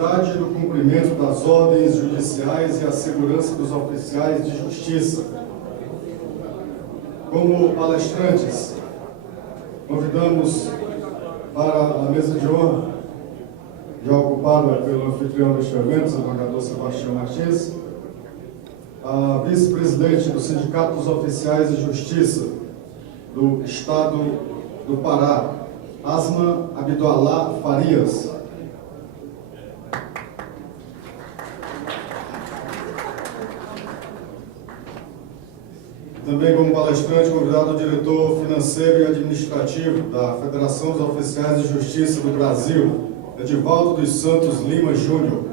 efetividade do cumprimento das ordens judiciais e a segurança dos oficiais de justiça. Como palestrantes, convidamos para a mesa de honra, já ocupada pelo anfitrião deste evento, desembargador Sebastião Martins, a vice-presidente do Sindicato dos Oficiais de Justiça do Estado do Pará, Asma Abduallah Farias. Também como palestrante convidado o diretor financeiro e administrativo da Federação dos Oficiais de Justiça do Brasil, Edivaldo dos Santos Lima Júnior.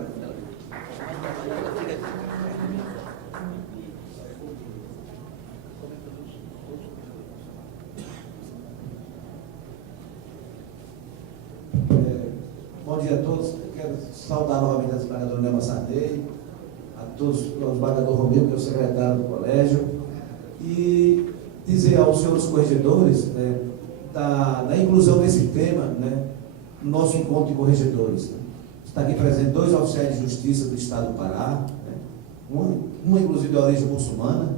Bom dia a todos. Eu quero saudar novamente a desembargadora Nelma Sardei, a todos, o desembargador Romeu, que é o secretário do colégio, e dizer aos senhores corregedores da inclusão desse tema, no nosso encontro de corregedores. Está aqui presente 2 oficiais de justiça do Estado do Pará, uma inclusive de origem muçulmana,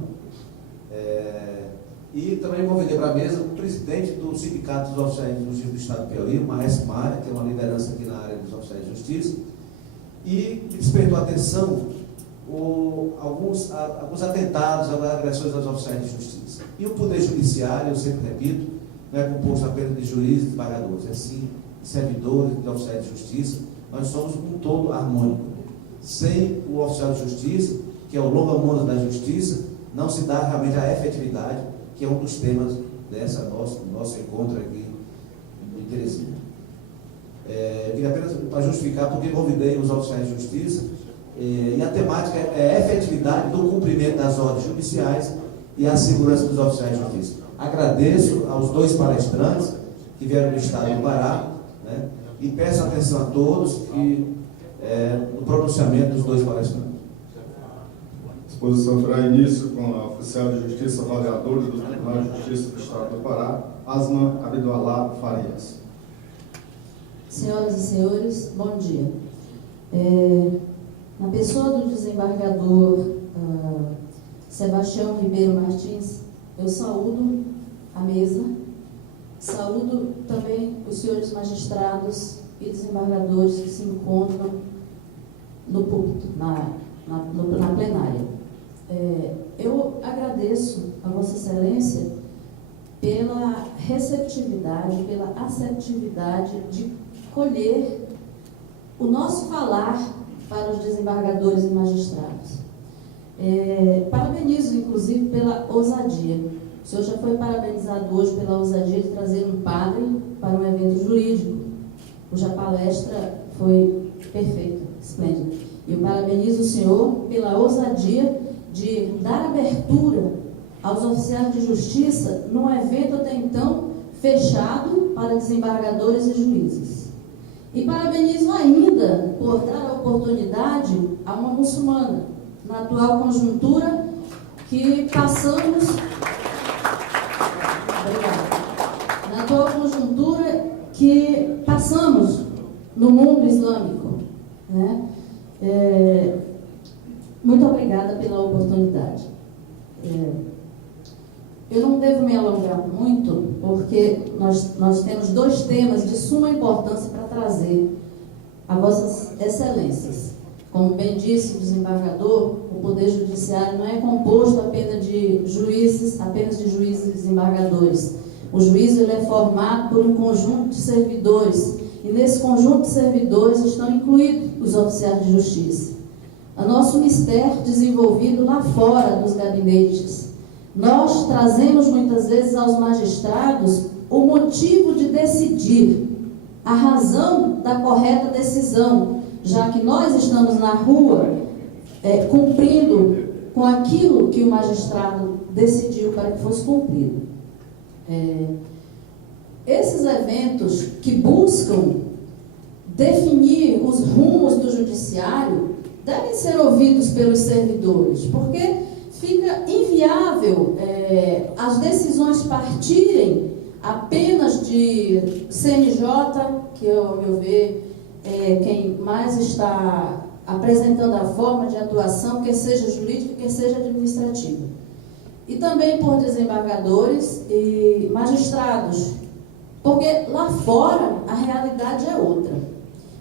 e também convidei para a mesa o presidente do Sindicato dos Oficiais de Justiça do Estado do Piauí, o Maestro Maia, que é uma liderança aqui na área dos oficiais de justiça, e despertou a atenção alguns atentados, algumas agressões aos oficiais de justiça. E o Poder Judiciário, eu sempre repito, não é composto apenas de juízes e desembargadores, é sim de servidores, de oficiais de justiça. Nós somos um todo harmônico. Sem o oficial de justiça, que é o longa-mundo da justiça, não se dá realmente a efetividade, que é um dos temas dessa nosso encontro aqui em Teresina. Eu queria apenas para justificar porque convidei os oficiais de justiça, e a temática é a efetividade do cumprimento das ordens judiciais e a segurança dos oficiais de justiça. Agradeço aos 2 palestrantes que vieram do Estado do Pará, e peço atenção a todos no pronunciamento dos 2 palestrantes. A exposição terá início com a oficial de justiça avaliadora do Tribunal de Justiça do Estado do Pará, Asma Abduallah Farias. Senhoras e senhores, bom dia. Na pessoa do desembargador Sebastião Ribeiro Martins, eu saúdo a mesa, saúdo também os senhores magistrados e desembargadores que se encontram no púlpito, na plenária. Eu agradeço a Vossa Excelência pela receptividade, pela aceptividade de colher o nosso falar para os desembargadores e magistrados. Parabenizo, inclusive, pela ousadia. O senhor já foi parabenizado hoje pela ousadia de trazer um padre para um evento jurídico, cuja palestra foi perfeita, esplêndida. E eu parabenizo o senhor pela ousadia de dar abertura aos oficiais de justiça num evento até então fechado para desembargadores e juízes. E parabenizo ainda por dar a oportunidade a uma muçulmana, na atual conjuntura que passamos... Obrigada. Na atual conjuntura que passamos no mundo islâmico, muito obrigada pela oportunidade. Eu não devo me alongar muito, porque nós temos 2 temas de suma importância para trazer a Vossas Excelências. Como bem disse o desembargador, o Poder Judiciário não é composto apenas de juízes e desembargadores. O juízo ele é formado por um conjunto de servidores, e nesse conjunto de servidores estão incluídos os oficiais de justiça. O nosso mistério desenvolvido lá fora dos gabinetes. Nós trazemos muitas vezes aos magistrados o motivo de decidir, a razão da correta decisão, já que nós estamos na rua cumprindo com aquilo que o magistrado decidiu para que fosse cumprido. Esses eventos que buscam definir os rumos do judiciário devem ser ouvidos pelos servidores, porque fica inviável as decisões partirem apenas de CNJ, que, ao meu ver, quem mais está apresentando a forma de atuação, quer seja jurídica, quer seja administrativa. E também por desembargadores e magistrados, porque lá fora a realidade é outra.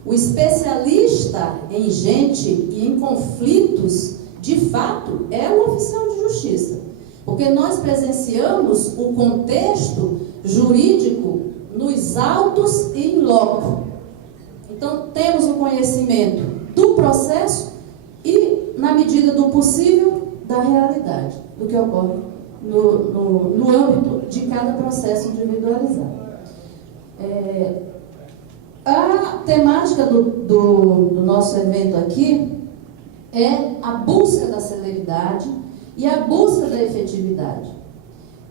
O especialista em gente e em conflitos, de fato, é o oficial de justiça. Porque nós presenciamos o contexto jurídico nos autos e em loco. Então, temos o conhecimento do processo e, na medida do possível, da realidade, do que ocorre no âmbito de cada processo individualizado. A temática do nosso evento aqui é a busca da celeridade e a busca da efetividade.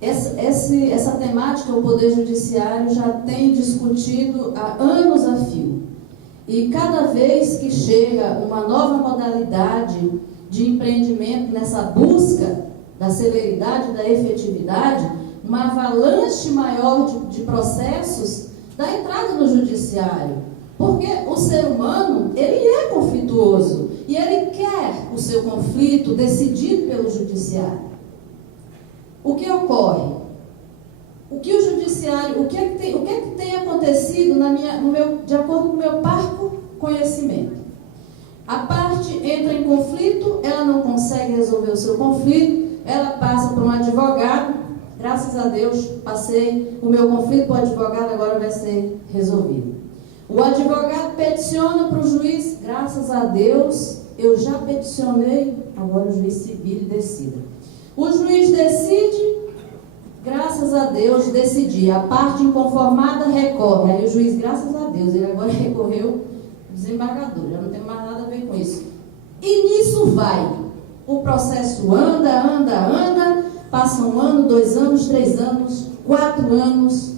Essa temática o Poder Judiciário já tem discutido há anos a fio. E cada vez que chega uma nova modalidade de empreendimento nessa busca da celeridade e da efetividade, uma avalanche maior de processos da entrada no judiciário. Porque o ser humano, ele é conflituoso e ele quer o seu conflito decidido pelo judiciário. O que ocorre? O que o judiciário, o que é que tem acontecido de acordo com o meu parco conhecimento? A parte entra em conflito, ela não consegue resolver o seu conflito, ela passa por um advogado, graças a Deus, passei o meu conflito para o advogado, agora vai ser resolvido. O advogado peticiona para o juiz, graças a Deus, eu já peticionei, agora o juiz civil decida. O juiz decide, graças a Deus, decidi. A parte inconformada recorre. Aí o juiz, graças a Deus, ele agora recorreu ao desembargador. Já não tem mais nada a ver com isso. E nisso vai. O processo anda. Passa 1 ano, 2 anos, 3 anos, 4 anos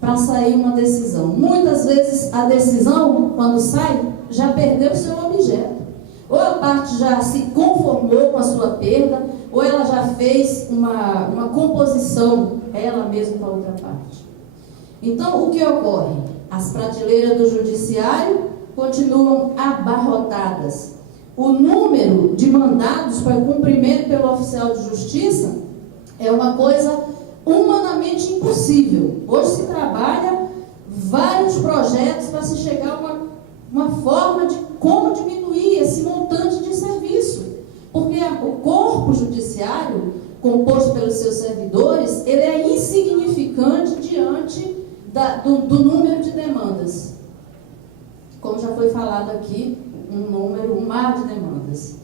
para sair uma decisão. Muitas vezes a decisão, quando sai, já perdeu o seu objeto. Ou a parte já se conformou com a sua perda, ou ela já fez uma composição, ela mesma com a outra parte. Então, o que ocorre? As prateleiras do judiciário continuam abarrotadas. O número de mandados para cumprimento pelo oficial de justiça é uma coisa humanamente impossível. Hoje se trabalha vários projetos para se chegar a uma forma de como diminuir esse montante de serviço. Porque o corpo judiciário, composto pelos seus servidores, ele é insignificante diante do número de demandas. Como já foi falado aqui, um mar de demandas.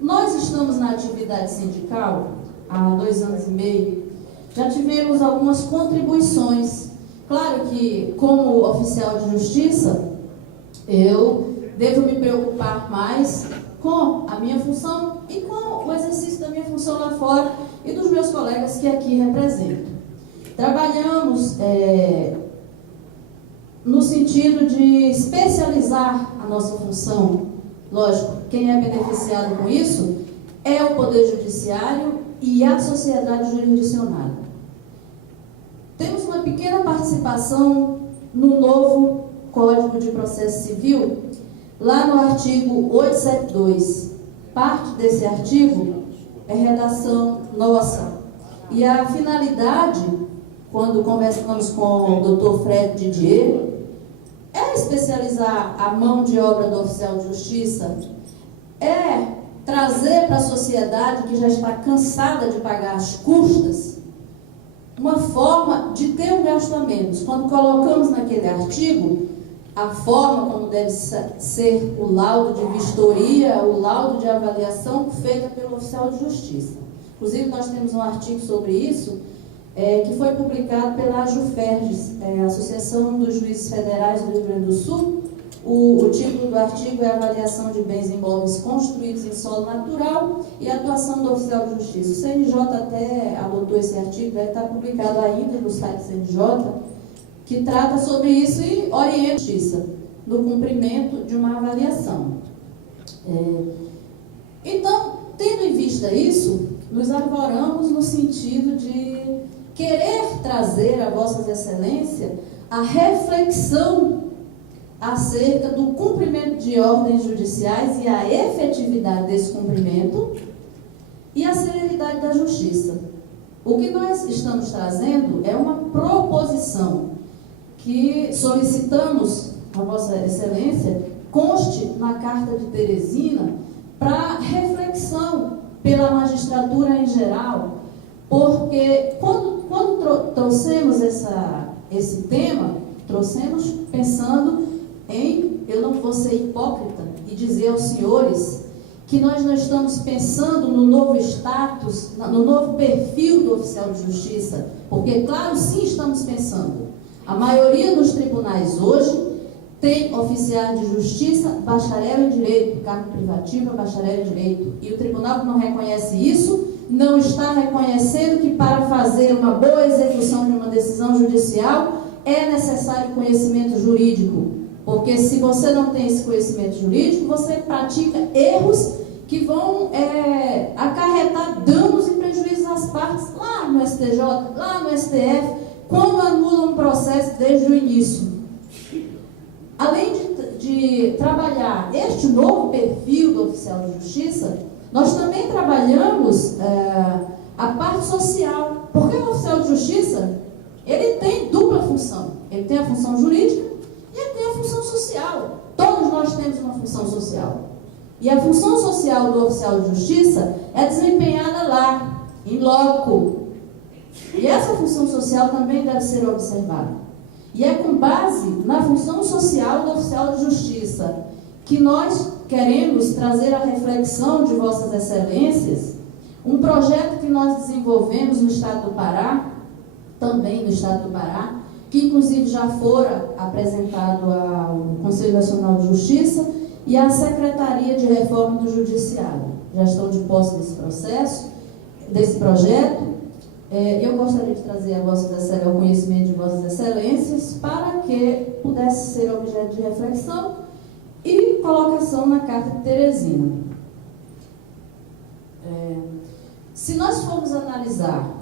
Nós estamos na atividade sindical há 2 anos e meio, já tivemos algumas contribuições. Claro que, como oficial de justiça, eu devo me preocupar mais com a minha função e com o exercício da minha função lá fora e dos meus colegas que aqui represento. Trabalhamos no sentido de especializar a nossa função. Lógico, quem é beneficiado com isso é o Poder Judiciário e a sociedade jurisdicionada. Temos uma pequena participação no novo Código de Processo Civil, lá no artigo 872. Parte desse artigo é redação nossa. E a finalidade, quando conversamos com o Dr. Fred Didier, é especializar a mão de obra do oficial de justiça, é trazer para a sociedade que já está cansada de pagar as custas, uma forma de ter um gasto a menos. Quando colocamos naquele artigo a forma como deve ser o laudo de vistoria, o laudo de avaliação feita pelo oficial de justiça. Inclusive, nós temos um artigo sobre isso, que foi publicado pela AJUFERGES, Associação dos Juízes Federais do Rio Grande do Sul. O título do artigo é Avaliação de Bens e Imóveis Construídos em Solo Natural e Atuação do Oficial de Justiça. O CNJ até adotou esse artigo, deve estar publicado ainda no site do CNJ, que trata sobre isso e orienta a justiça no cumprimento de uma avaliação. Então, tendo em vista isso, nos arvoramos no sentido de querer trazer a Vossas Excelências a reflexão acerca do cumprimento de ordens judiciais e a efetividade desse cumprimento e a celeridade da justiça. O que nós estamos trazendo é uma proposição que solicitamos a Vossa Excelência conste na Carta de Teresina para reflexão pela magistratura em geral, porque quando trouxemos esse tema, trouxemos pensando em, eu não vou ser hipócrita e dizer aos senhores que nós não estamos pensando no novo status, no novo perfil do oficial de justiça, porque, claro, sim estamos pensando. A maioria dos tribunais hoje tem oficial de justiça, bacharel em direito, cargo privativo, bacharel em direito. E o tribunal que não reconhece isso, não está reconhecendo que para fazer uma boa execução de uma decisão judicial é necessário conhecimento jurídico. Porque se você não tem esse conhecimento jurídico, você pratica erros que vão acarretar danos e prejuízos às partes lá no STJ, lá no STF, quando anulam um processo desde o início. Além de trabalhar este novo perfil do oficial de justiça, nós também trabalhamos a parte social. Porque o oficial de justiça, ele tem dupla função. Ele tem a função jurídica e ele tem a função social. Todos nós temos uma função social. E a função social do oficial de justiça é desempenhada lá, em loco. E essa função social também deve ser observada. E é com base na função social do oficial de justiça que nós queremos trazer a reflexão de Vossas Excelências, um projeto que nós desenvolvemos no Estado do Pará, também no Estado do Pará, que inclusive já fora apresentado ao Conselho Nacional de Justiça e à Secretaria de Reforma do Judiciário. Já estão de posse desse processo, desse projeto. Eu gostaria de trazer ao conhecimento de Vossas Excelências para que pudesse ser objeto de reflexão e colocação na Carta de Teresina. Se nós formos analisar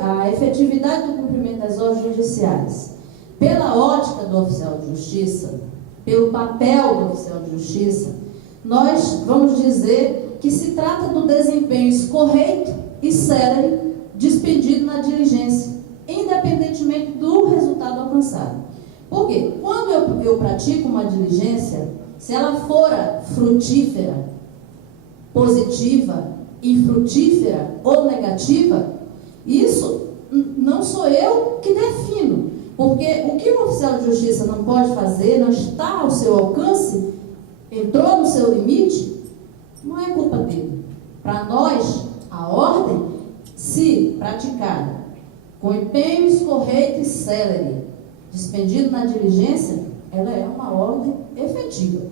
a efetividade do cumprimento das ordens judiciais pela ótica do oficial de justiça, pelo papel do oficial de justiça, nós vamos dizer que se trata do desempenho escorreito e célere despendido na diligência, independentemente do resultado alcançado. Por quê? Quando eu pratico uma diligência, se ela for frutífera, positiva, infrutífera ou negativa, isso não sou eu que defino. Porque o que o oficial de justiça não pode fazer, não está ao seu alcance, entrou no seu limite, não é culpa dele. Para nós, a ordem, se praticada com empenho escorreito e célere, despendido na diligência, ela é uma ordem efetiva.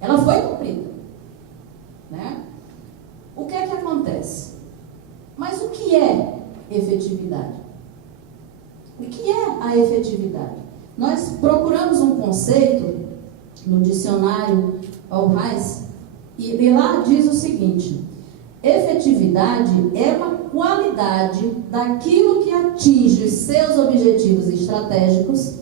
Ela foi cumprida. Né? O que é que acontece? Mas o que é efetividade? O que é a efetividade? Nós procuramos um conceito no dicionário Allrais e lá diz o seguinte: efetividade é uma qualidade daquilo que atinge seus objetivos estratégicos,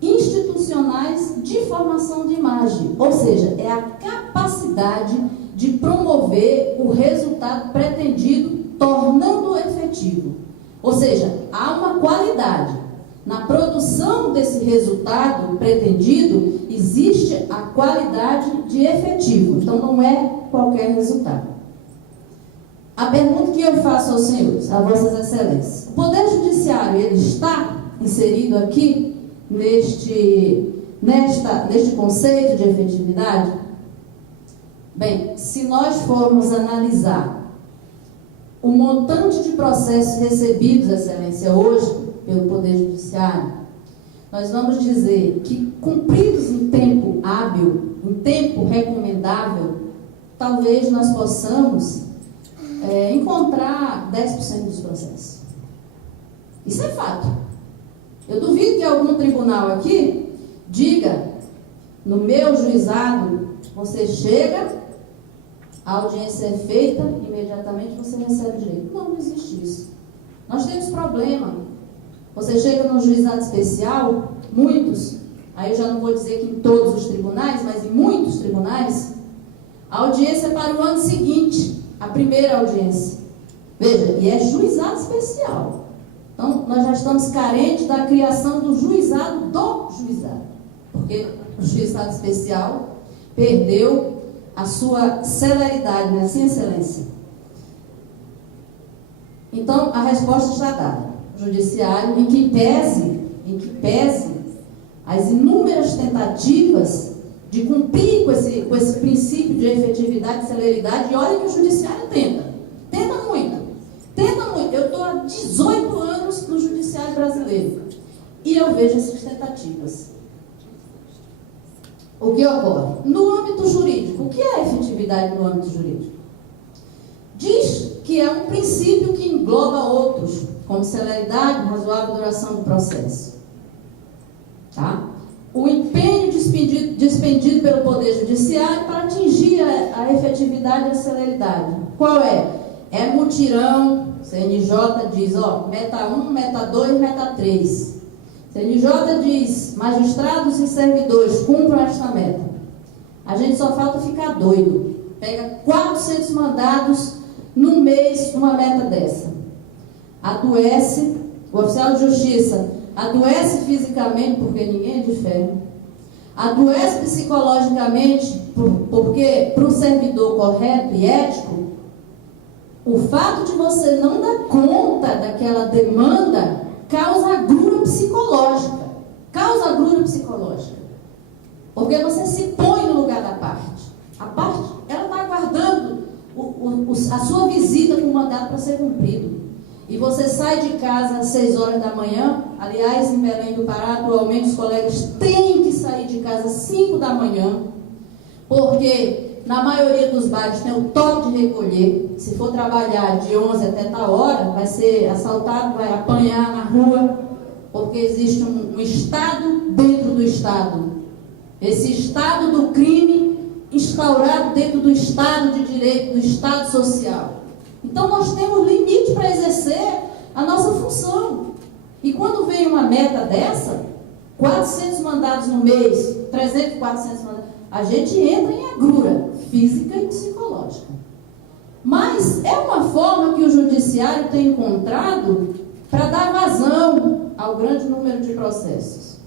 institucionais de formação de imagem, ou seja, é a capacidade de promover o resultado pretendido, tornando-o efetivo. Ou seja, há uma qualidade. Na produção desse resultado pretendido, existe a qualidade de efetivo. Então, não é qualquer resultado. A pergunta que eu faço aos senhores, a Vossas Excelências: o Poder Judiciário, ele está inserido aqui neste conceito de efetividade? Bem, se nós formos analisar o montante de processos recebidos, Excelência, hoje, pelo Poder Judiciário, nós vamos dizer que, cumpridos em tempo hábil, em tempo recomendável, talvez nós possamos encontrar 10% dos processos. Isso é fato. Eu duvido que algum tribunal aqui diga: no meu juizado, você chega, a audiência é feita, imediatamente você recebe o direito. Não existe isso. Nós temos problema. Você chega num juizado especial, muitos, aí eu já não vou dizer que em todos os tribunais, mas em muitos tribunais, a audiência para o ano seguinte, a primeira audiência. Veja, e é juizado especial. Então, nós já estamos carentes da criação do juizado, porque o juizado especial perdeu a sua celeridade, né? Sim, excelência. Então, a resposta está dada. O judiciário, em que pese as inúmeras tentativas de cumprir com esse princípio de efetividade e celeridade, e olha que o judiciário tenta muito. Eu estou há 18 anos no judiciário brasileiro e eu vejo essas tentativas. O que ocorre? No âmbito jurídico, o que é a efetividade no âmbito jurídico? Diz que é um princípio que engloba outros, como celeridade, razoável duração do processo. Tá? O empenho despendido pelo Poder Judiciário para atingir a efetividade e a celeridade. Qual é? É mutirão, CNJ diz, meta 1, meta 2, meta 3. CNJ diz, magistrados e servidores, cumpram esta meta. A gente só falta ficar doido. Pega 400 mandados no mês, uma meta dessa. Adoece, o oficial de justiça adoece fisicamente, porque ninguém é de ferro. Adoece psicologicamente, porque para o servidor correto e ético, o fato de você não dar conta daquela demanda causa agrura psicológica. Porque você se põe no lugar da parte. A parte, ela está aguardando a sua visita com o mandato para ser cumprido. E você sai de casa às 6 horas da manhã. Aliás, em Belém do Pará, atualmente os colegas têm que sair de casa às 5 da manhã, porque na maioria dos bairros tem o toque de recolher. Se for trabalhar de 11 até tal hora, vai ser assaltado, vai apanhar na rua, porque existe um Estado dentro do Estado. Esse Estado do crime instaurado dentro do Estado de Direito, do Estado Social. Então, nós temos limite para exercer a nossa função. E quando vem uma meta dessa, 400 mandados no mês, 300, 400 mandados, a gente entra em agrura física e psicológica. Mas é uma forma que o judiciário tem encontrado para dar vazão ao grande número de processos.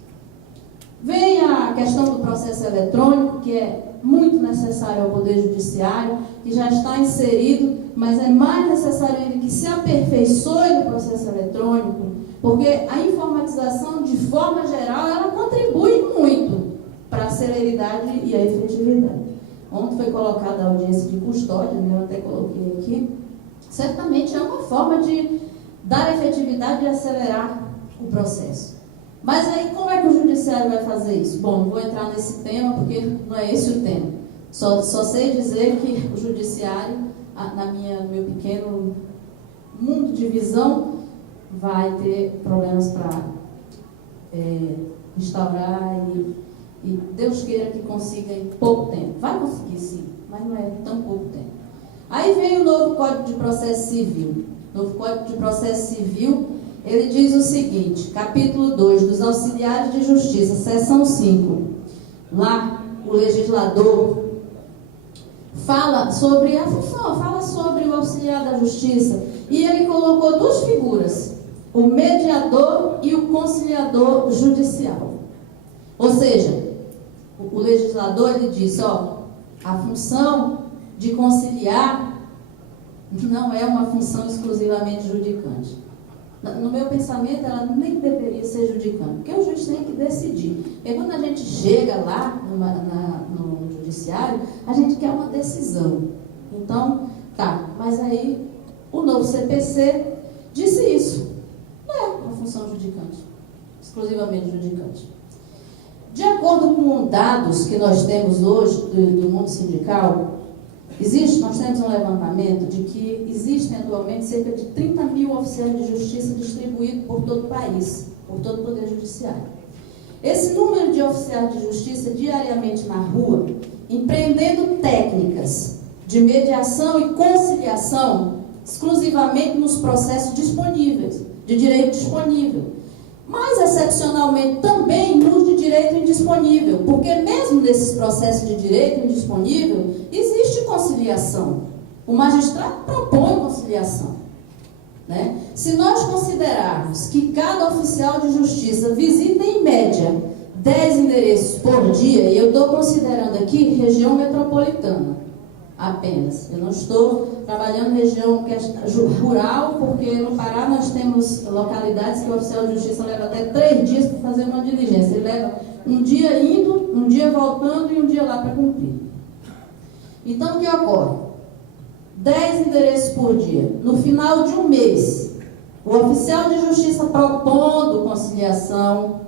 Vem a questão do processo eletrônico, que é muito necessário ao Poder Judiciário, que já está inserido, mas é mais necessário ainda que se aperfeiçoe no processo eletrônico, porque a informatização, de forma geral, ela contribui muito para a celeridade e a efetividade. Ontem foi colocada a audiência de custódia, né? Eu até coloquei aqui. Certamente é uma forma de dar efetividade e acelerar o processo. Mas aí, como é que o judiciário vai fazer isso? Bom, não vou entrar nesse tema, porque não é esse o tema. Só sei dizer que o judiciário, no meu pequeno mundo de visão, vai ter problemas para instaurar e Deus queira que consiga em pouco tempo. Vai conseguir sim, mas não é tão pouco tempo. Aí vem o novo Código de Processo Civil. O novo Código de Processo Civil, ele diz o seguinte, capítulo 2, dos auxiliares de justiça, seção 5. Lá, o legislador fala sobre a função, fala sobre o auxiliar da justiça. E ele colocou duas figuras, o mediador e o conciliador judicial. Ou seja, o legislador, ele diz, a função de conciliar não é uma função exclusivamente judicante. No meu pensamento, ela nem deveria ser judicante, porque o juiz tem que decidir. E quando a gente chega lá no judiciário, a gente quer uma decisão. Então, mas aí o novo CPC disse isso. Não é uma função judicante, exclusivamente judicante. De acordo com dados que nós temos hoje do mundo sindical, nós temos um levantamento de que existem atualmente cerca de 30 mil oficiais de justiça distribuídos por todo o país, por todo o Poder Judiciário. Esse número de oficiais de justiça diariamente na rua, empreendendo técnicas de mediação e conciliação exclusivamente nos processos disponíveis, de direito disponível, mas excepcionalmente também nos de direito direito indisponível, porque mesmo nesses processos de direito indisponível, existe conciliação. O magistrado propõe conciliação, né? Se nós considerarmos que cada oficial de justiça visita em média 10 endereços por dia, e eu estou considerando aqui região metropolitana apenas, eu não estou trabalhando região rural, porque no Pará nós temos localidades que o oficial de justiça leva até 3 dias para fazer uma diligência. Ele leva um dia indo, um dia voltando e um dia lá para cumprir. Então, o que ocorre? 10 endereços por dia. No final de um mês, o oficial de justiça propondo conciliação,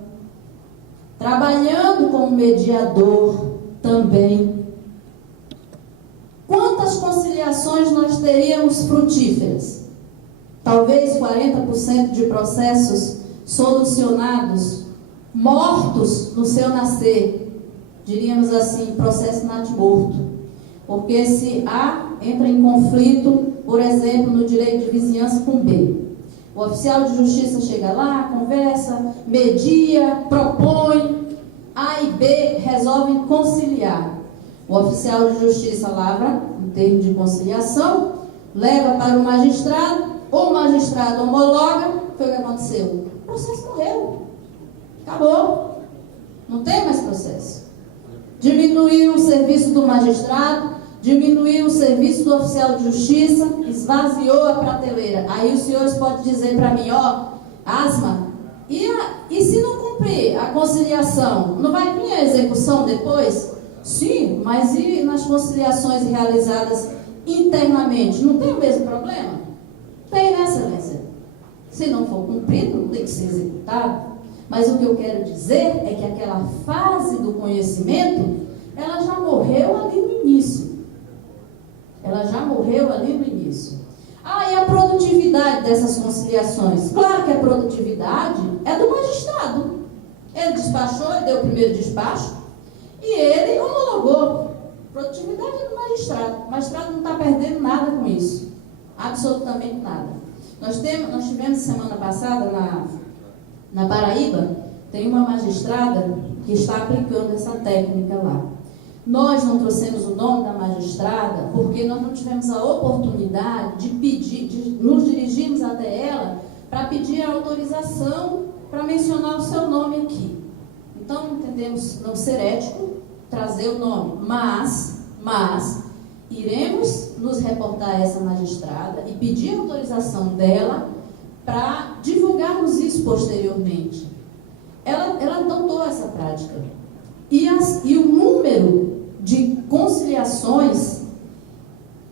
trabalhando como mediador também. Quantas conciliações nós teríamos frutíferas? Talvez 40% de processos solucionados, mortos no seu nascer. Diríamos assim, processo natimorto. Porque se A entra em conflito, por exemplo, no direito de vizinhança com B, o oficial de justiça chega lá, conversa, media, propõe, A e B resolvem conciliar. O oficial de justiça lavra um termo de conciliação, leva para o magistrado homologa. Foi o que aconteceu? O processo morreu. Acabou. Não tem mais processo. Diminuiu o serviço do magistrado, diminuiu o serviço do oficial de justiça, esvaziou a prateleira. Aí os senhores podem dizer para mim, Asma, e se não cumprir a conciliação, não vai vir a execução depois? Sim, mas e nas conciliações realizadas internamente? Não tem o mesmo problema? Tem, né, excelência? Se não for cumprido, não tem que ser executado. Mas o que eu quero dizer é que aquela fase do conhecimento, ela já morreu ali no início. Ela já morreu ali no início. E a produtividade dessas conciliações? Claro que a produtividade é do magistrado. Ele despachou, ele deu o primeiro despacho, e ele homologou. Produtividade é do magistrado. O magistrado não está perdendo nada com isso. Absolutamente nada. Nós tivemos semana passada na Paraíba, tem uma magistrada que está aplicando essa técnica lá. Nós não trouxemos o nome da magistrada porque nós não tivemos a oportunidade de pedir, de nos dirigirmos até ela para pedir a autorização para mencionar o seu nome aqui. Então, entendemos não ser ético trazer o nome, mas iremos nos reportar a essa magistrada e pedir a autorização dela para divulgarmos isso posteriormente. Ela adotou essa prática. E o número de conciliações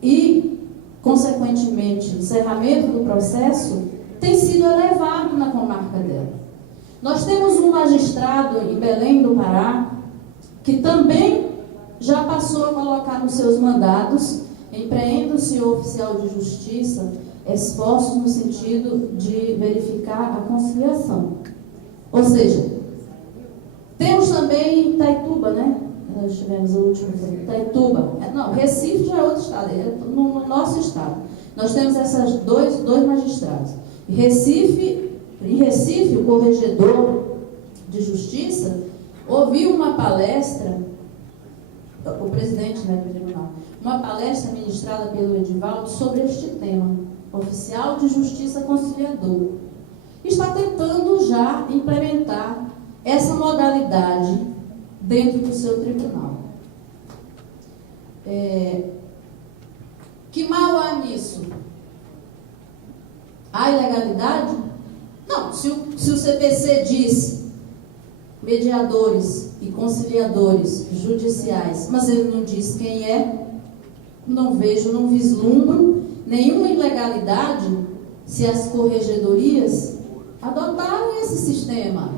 e, consequentemente, encerramento do processo tem sido elevado na comarca dela. Nós temos um magistrado em Belém do Pará que também já passou a colocar nos seus mandados, empreende-se o oficial de justiça, esforços no sentido de verificar a conciliação. Ou seja, temos também Itaituba, né? Nós tivemos o último, Itaituba. Recife já é outro estado, é no nosso estado. Nós temos esses dois magistrados. Em Recife, o corregedor de justiça ouviu uma palestra, o presidente, né, do tribunal, uma palestra ministrada pelo Edivaldo sobre este tema, oficial de justiça conciliador. Está tentando já implementar essa modalidade dentro do seu tribunal. Que mal há nisso? Há ilegalidade? Não, se o CPC diz mediadores e conciliadores judiciais, mas ele não diz quem é, não vislumbro nenhuma ilegalidade se as corregedorias adotarem esse sistema.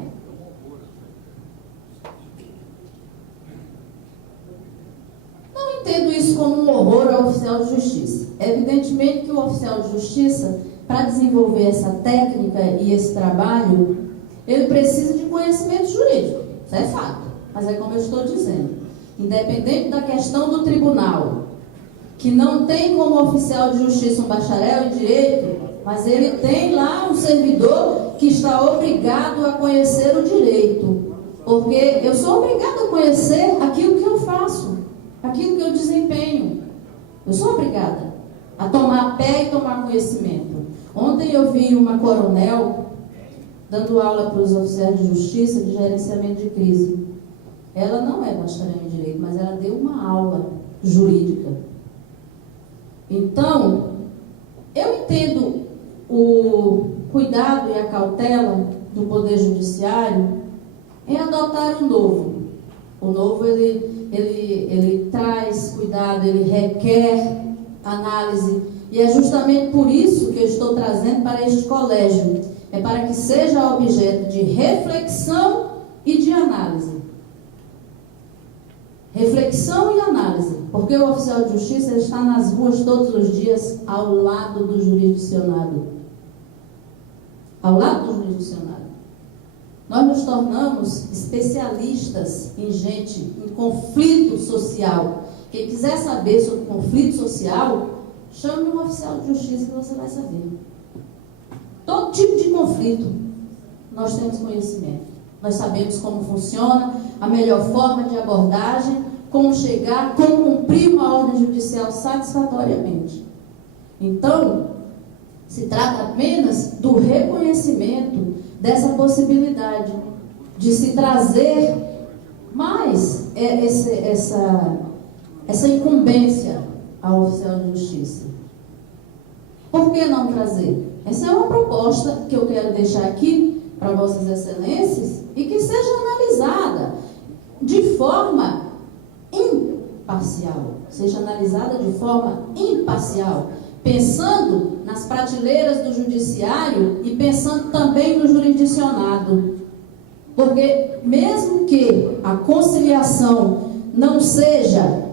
Não entendo isso como um horror ao oficial de justiça. Evidentemente que o oficial de justiça, para desenvolver essa técnica e esse trabalho, ele precisa de conhecimento jurídico. Isso é fato. Mas é como eu estou dizendo. Independente da questão do tribunal, que não tem como oficial de justiça um bacharel em direito, mas ele tem lá um servidor que está obrigado a conhecer o direito. Porque eu sou obrigada a conhecer aquilo que eu faço, aquilo que eu desempenho. Eu sou obrigada a tomar pé e tomar conhecimento. Ontem eu vi uma coronel dando aula para os oficiais de justiça de gerenciamento de crise. Ela não é bacharel em direito, mas ela deu uma aula jurídica. Então, eu entendo o cuidado e a cautela do Poder Judiciário em adotar o novo. O novo, ele traz cuidado, ele requer análise, e é justamente por isso que eu estou trazendo para este colégio. É para que seja objeto de reflexão e de análise. Reflexão e análise, porque o oficial de justiça está nas ruas todos os dias ao lado do jurisdicionado. Ao lado do jurisdicionado. Nós nos tornamos especialistas em gente, em conflito social. Quem quiser saber sobre conflito social, chame um oficial de justiça que você vai saber. Todo tipo de conflito, nós temos conhecimento. Nós sabemos como funciona, a melhor forma de abordagem, como chegar, como cumprir uma ordem judicial satisfatoriamente. Então, se trata apenas do reconhecimento dessa possibilidade de se trazer mais essa incumbência ao oficial de justiça. Por que não trazer? Essa é uma proposta que eu quero deixar aqui para Vossas Excelências e que seja analisada de forma imparcial. Seja analisada de forma imparcial, pensando nas prateleiras do judiciário e pensando também no jurisdicionado. Porque mesmo que a conciliação não seja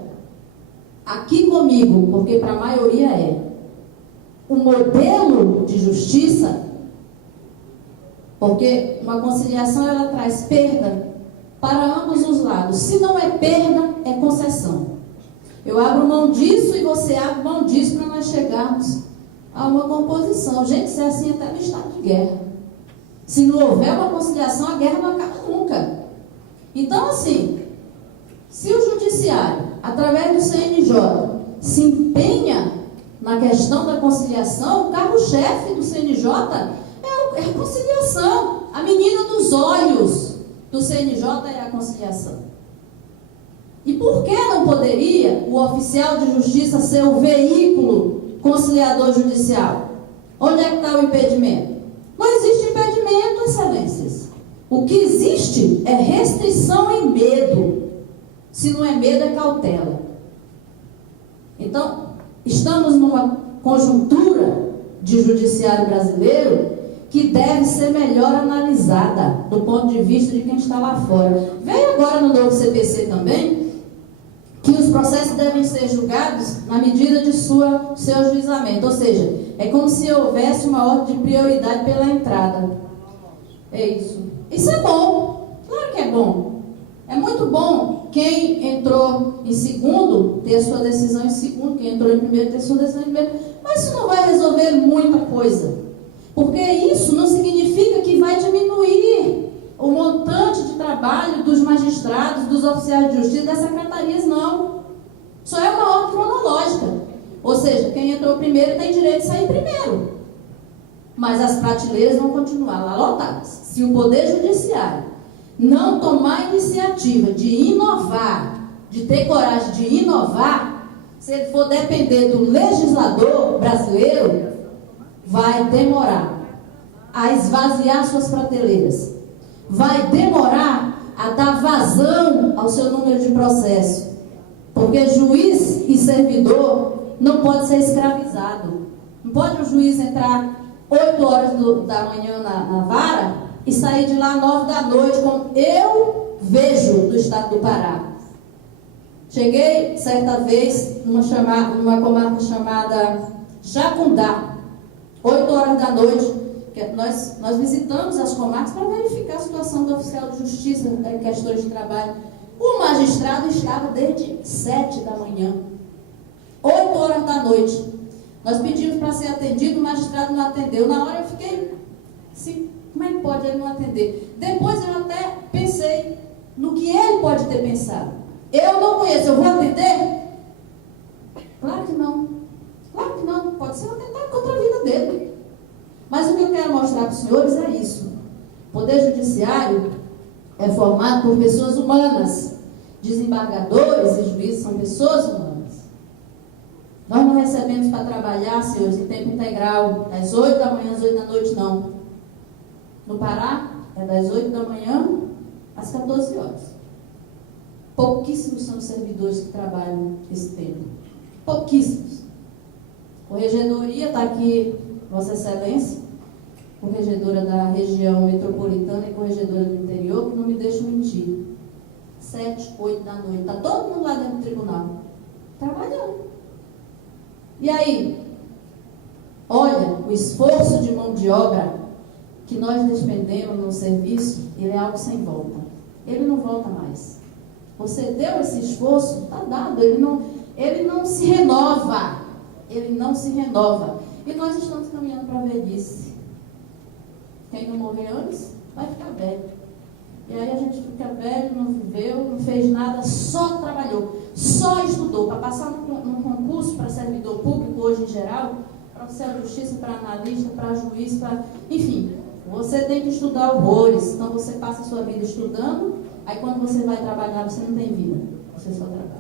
aqui comigo, porque para a maioria é, o modelo de justiça, porque uma conciliação ela traz perda para ambos os lados. Se não é perda, é concessão. Eu abro mão disso e você abre mão disso para nós chegarmos a uma composição. Gente, isso é assim até no estado de guerra. Se não houver uma conciliação, a guerra não acaba nunca. Então, assim, se o judiciário, através do CNJ, se empenha na questão da conciliação, o carro-chefe do CNJ é a conciliação. A menina dos olhos do CNJ é a conciliação. E por que não poderia o oficial de justiça ser o veículo conciliador judicial? Onde é que está o impedimento? Não existe impedimento, excelências. O que existe é restrição e medo. Se não é medo, é cautela. Então, estamos numa conjuntura de judiciário brasileiro que deve ser melhor analisada do ponto de vista de quem está lá fora. Veio agora no novo CPC também que os processos devem ser julgados na medida de seu ajuizamento. Ou seja, é como se houvesse uma ordem de prioridade pela entrada. É isso. Isso é bom. Claro que é bom. É muito bom quem entrou em segundo ter a sua decisão em segundo, quem entrou em primeiro ter a sua decisão em primeiro. Mas isso não vai resolver muita coisa. Porque isso não significa que vai diminuir o montante de trabalho dos magistrados, dos oficiais de justiça, das secretarias, não. Só é uma ordem cronológica. Ou seja, quem entrou primeiro tem direito de sair primeiro. Mas as prateleiras vão continuar lá lotadas. Se o Poder Judiciário não tomar a iniciativa de inovar, de ter coragem de inovar, se ele for depender do legislador brasileiro, vai demorar a esvaziar suas prateleiras. Vai demorar a dar vazão ao seu número de processo. Porque juiz e servidor não pode ser escravizado. Não pode o juiz entrar 8 horas da manhã na vara e sair de lá 9 da noite, como eu vejo no estado do Pará. Cheguei certa vez numa comarca chamada Jacundá, 8 horas da noite. Nós visitamos as comarcas para verificar a situação do oficial de justiça, questões de trabalho. O magistrado estava desde 7 da manhã, 8 horas da noite. Nós pedimos para ser atendido, o magistrado não atendeu. Na hora eu fiquei assim, como é que pode ele não atender? Depois eu até pensei, no que ele pode ter pensado. Eu não conheço, eu vou atender? Claro que não. Claro que não. Pode ser um atentado contra a vida dele. Mas o que eu quero mostrar para os senhores é isso. O Poder Judiciário é formado por pessoas humanas. Desembargadores e juízes são pessoas humanas. Nós não recebemos para trabalhar, senhores, em tempo integral, das 8 da manhã às 8 da noite, não. No Pará, é das 8 da manhã às 14 horas. Pouquíssimos são os servidores que trabalham esse tempo. Pouquíssimos. Corregedoria, está aqui, Vossa Excelência, corregedora da região metropolitana e corregedora do interior, que não me deixa mentir. 7, 8 da noite, está todo mundo lá dentro do tribunal, trabalhando. E aí, olha, o esforço de mão de obra que nós despendemos no serviço, ele é algo sem volta. Ele não volta mais. Você deu esse esforço, está dado, ele não se renova. Ele não se renova. E nós estamos caminhando para a velhice. Quem não morrer antes, vai ficar velho. E aí a gente fica velho, não viveu, não fez nada, só trabalhou, só estudou. Para passar num concurso para servidor público, hoje em geral, para oficial de justiça, para analista, para juiz, para... Enfim, você tem que estudar horrores. Então você passa a sua vida estudando, aí quando você vai trabalhar, você não tem vida, você só trabalha.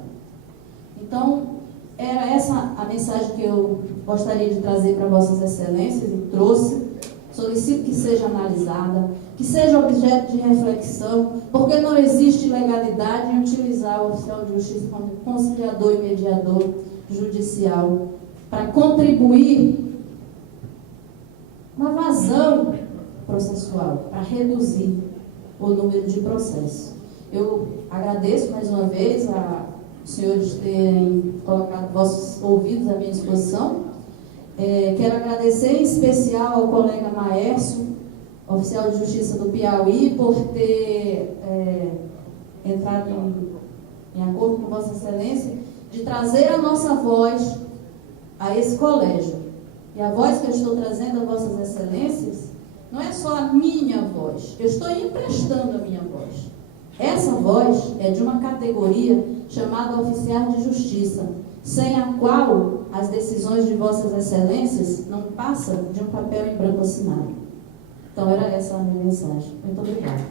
Então, era essa a mensagem que eu gostaria de trazer para Vossas Excelências e trouxe. Solicito que seja analisada, que seja objeto de reflexão, porque não existe legalidade em utilizar o oficial de justiça como conciliador e mediador judicial para contribuir na vazão processual, para reduzir o número de processos. Eu agradeço mais uma vez a os senhores terem colocado vossos ouvidos à minha disposição. Quero agradecer em especial ao colega Maércio, oficial de justiça do Piauí, por ter entrado em acordo com Vossa Excelência, de trazer a nossa voz a esse colégio. E a voz que eu estou trazendo a Vossas Excelências não é só a minha voz, eu estou emprestando a minha voz. Essa voz é de uma categoria chamada oficial de justiça, sem a qual as decisões de Vossas Excelências não passam de um papel em branco assinado. Então, era essa a minha mensagem. Muito obrigada.